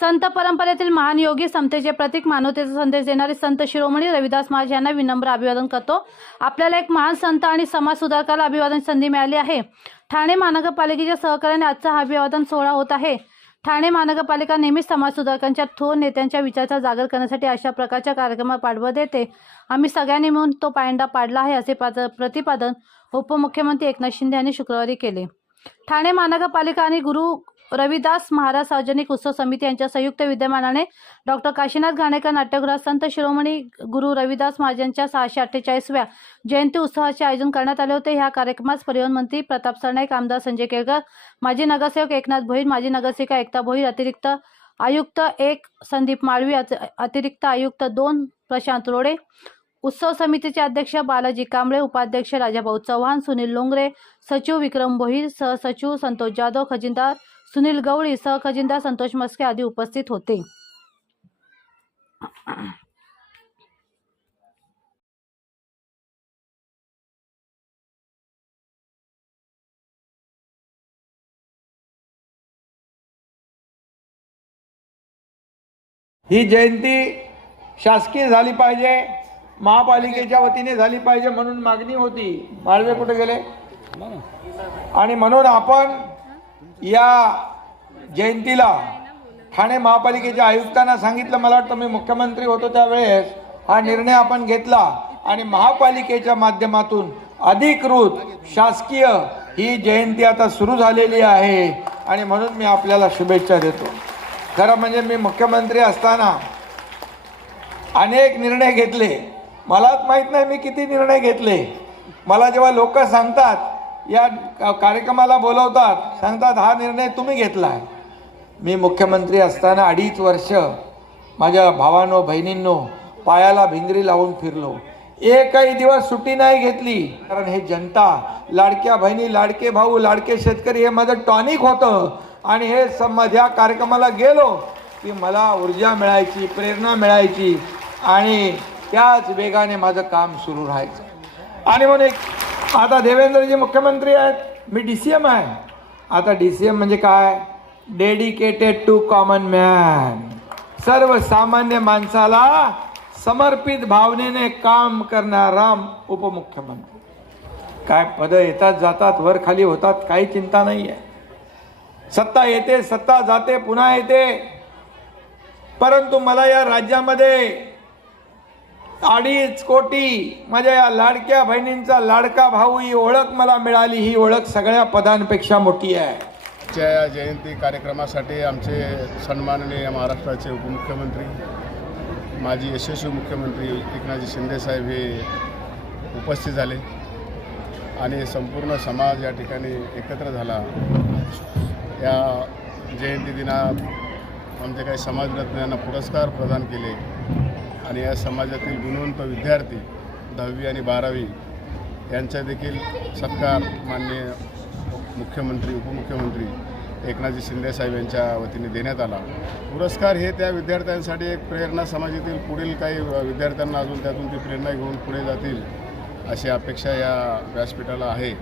संत परंपरेतील महान योगी समतेचे प्रतीक मानवतेचा संदेश देणारे संत शिरोमणी रविदास महाराज यांना विनम्र अभिवादन करतो. आपल्याला एक महान संत आणि समाज सुधारकाला अभिवादन संधी मिळाली आहे. ठाणे महानगरपालिकेच्या सहकार्याने आजचा हा अभिवादन सोहळा होत आहे. ठाणे महानगरपालिका नेहमीच समाजसुधारकांच्या थोर नेत्यांच्या विचाराचा जागर करण्यासाठी अशा प्रकारच्या कार्यक्रमात पाठबळ देते. आम्ही सगळ्यांनी मिळून तो पायंडा पाडला आहे असे पाद- प्रतिपादन उपमुख्यमंत्री एकनाथ शिंदे यांनी शुक्रवारी केले. ठाणे महानगरपालिका आणि गुरु रविदास महाराज सार्वजनिक उत्सव समिती यांच्या संयुक्त विद्यमानाने डॉक्टर काशीनाथ घाणेकर नाट्यगृहात संत शिरोमणी गुरु रविदास महाराजांच्या सहाशे अठ्ठेचाळीसव्या जयंती उत्सवाचे आयोजन करण्यात आले होते. ह्या कार्यक्रमात परिवहन मंत्री प्रताप सरनाईक आमदार संजय केळकर माजी नगरसेवक एकनाथ भोईर माजी नगरसेविका एकता भोईर अतिरिक्त आयुक्त एक संदीप माळवी अति- अतिरिक्त आयुक्त दोन प्रशांत रोडे उत्सव समितीचे अध्यक्ष बालाजी कांबळे उपाध्यक्ष राजाभाऊ चव्हाण सुनील लोंगरे सचिव विक्रम भोईर सहसचिव संतोष जाधव खजिनदार सुनील गवळी सहखजिनदार संतोष मस्के आदी उपस्थित होते. ही जयंती शासकीय झाली पाहिजे. महापालिकेच्या वतीने झाली पाहिजे म्हणून मागणी होती. माळवे कुठे गेले? आणि म्हणून आपण या जयंतीला ठाणे महापालिकेच्या आयुक्तांना सांगितलं मला वाटतं मी मुख्यमंत्री होतो त्यावेळेस. हा निर्णय आपण घेतला आणि महापालिकेच्या माध्यमातून अधिकृत शासकीय ही जयंती आता सुरू झालेली आहे आणि म्हणून मी आपल्याला शुभेच्छा देतो. खरं म्हणजे मी मुख्यमंत्री असताना अनेक निर्णय घेतले. मलाच माहीत नाही मी किती निर्णय घेतले. मला जेव्हा लोक सांगतात या कार्यक्रमाला बोलवतात सांगतात हा निर्णय तुम्ही घेतला. आहे मी मुख्यमंत्री असताना अडीच वर्ष माझ्या भावांनो बहिणींनो पायाला भिंगरी लावून फिरलो. एकही दिवस सुट्टी नाही घेतली. कारण हे जनता लाडक्या बहिणी लाडके भाऊ लाडके शेतकरी हे माझं टॉनिक होतं. आणि हे समज या कार्यक्रमाला गेलो की मला ऊर्जा मिळायची प्रेरणा मिळायची. आणि त्याच वेगाने माझं काम सुरू राहायचं. आणि म्हणून एक आता देवेंद्रजी मुख्यमंत्री आहेत मी डी सी एम आहे. आता डी सी एम म्हणजे काय? डेडिकेटेड टू कॉमन मॅन सर्वसामान्य माणसाला समर्पित भावनेने काम करणारा उपमुख्यमंत्री. काय पदं येतात जातात वर खाली होतात काही चिंता नाही आहे सत्ता येते सत्ता जाते पुन्हा येते. परंतु मला या राज्यामध्ये अडीच कोटी माझ्या या लाडक्या बहिणींचा लाडका भाऊ ही ओळख मला मिळाली. ही ओळख सगळ्या पदांपेक्षा मोठी आहे. आजच्या या जयंती कार्यक्रमासाठी आमचे सन्माननीय महाराष्ट्राचे उपमुख्यमंत्री माजी यशस्वी मुख्यमंत्री एकनाथजी शिंदेसाहेब हे उपस्थित झाले आणि संपूर्ण समाज या ठिकाणी एकत्र झाला. या जयंती दिनात आमचे काही समाजरत्नांना पुरस्कार प्रदान केले. आणि या समाजातील गुणवंत विद्यार्थी दहावी आणि बारावी यांचा देखील सत्कार माननीय मुख्यमंत्री उपमुख्यमंत्री एकनाथजी शिंदेसाहेब यांच्या वतीने देण्यात आला. पुरस्कार हे त्या विद्यार्थ्यांसाठी एक प्रेरणा. समाजातील पुढील काही विद्यार्थ्यांना अजून त्यातून ती प्रेरणा घेऊन पुढे जातील अशी अपेक्षा या व्यासपीठाला आहे.